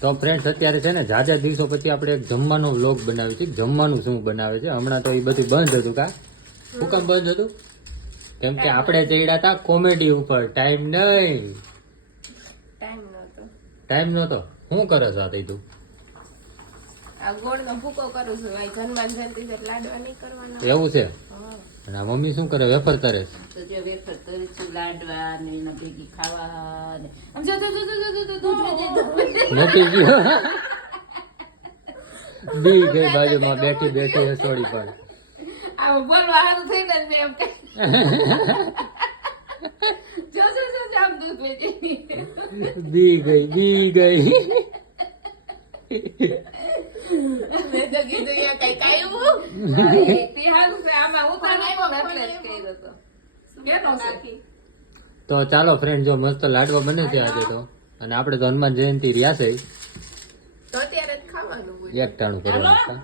તો ફ્રેન્ડ્સ અત્યારે છે ને જાજા દિવસો પછી આપણે એક જમવાનો વ્લોગ બનાવ્યો છે. જમવાનું શું બનાવે છે હમણાં તો એ બધું બંધ હતું કા? શું કામ બંધ હતું? કેમ કે આપણે ચડ્યા હતા કોમેડી ઉપર. ટાઈમ નહીં, ટાઈમ નહોતો. શું કરે છે આ તું? આ ગોળનો ભૂકો કરું છું. આ જન્માન જયંતિ છે લાડવા નહીં કરવાના. એવું છે? અને આ મમ્મી શું કરે? વેફર તરે છે. તો જે વેફર કરીશું લાડવા ને એના ભેગી ખાવા ને આમ જો જો જો જો જો જો દૂધ લઈ જાય. મોટી ગયો બી ગઈ બાજુમાં બેઠી બેઠી હસોડી પણ. આ બોલવા હારું થઈ ને એમ કે જો જો જો આમ દૂધ વેચી બી ગઈ મેં તો કીધું યા કઈ કાયું તે હારું છે આમાં ઉતાર આવ્યો ને એટલે જ કર્યો તો કેનો છે. તો ચાલો ફ્રેન્ડ, જો મસ્ત લાડવા બને છે આજે તો. અને આપણે તો હનુમાન જયંતિ રહ્યા છે તો અત્યારે જ ખાવાનું હોય. એક ટાણું કરવાનું.